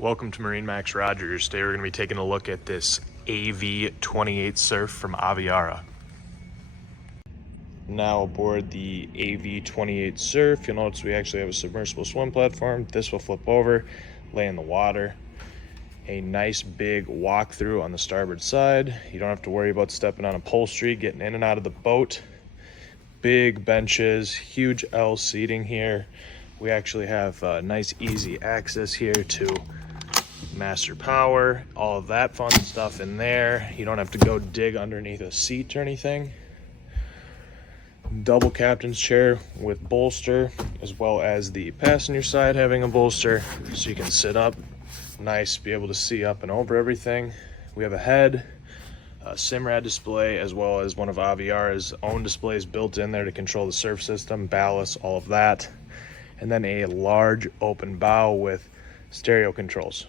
Welcome to MarineMax Rogers. Today we're going to be taking a look at this AV28 Surf from Aviara. Now aboard the AV28 Surf, you'll notice we actually have a submersible swim platform. This will flip over, lay in the water. A nice big walkthrough on the starboard side. You don't have to worry about stepping on upholstery, getting in and out of the boat. Big benches, huge L seating here. We actually have nice easy access here to master power, all of that fun stuff in there. You don't have to go dig underneath a seat or anything. Double captain's chair with bolster, as well as the passenger side having a bolster so you can sit up. Nice, be able to see up and over everything. We have a head, a Simrad display, as well as one of Aviara's own displays built in there to control the surf system, ballast, all of that. And then a large open bow with stereo controls.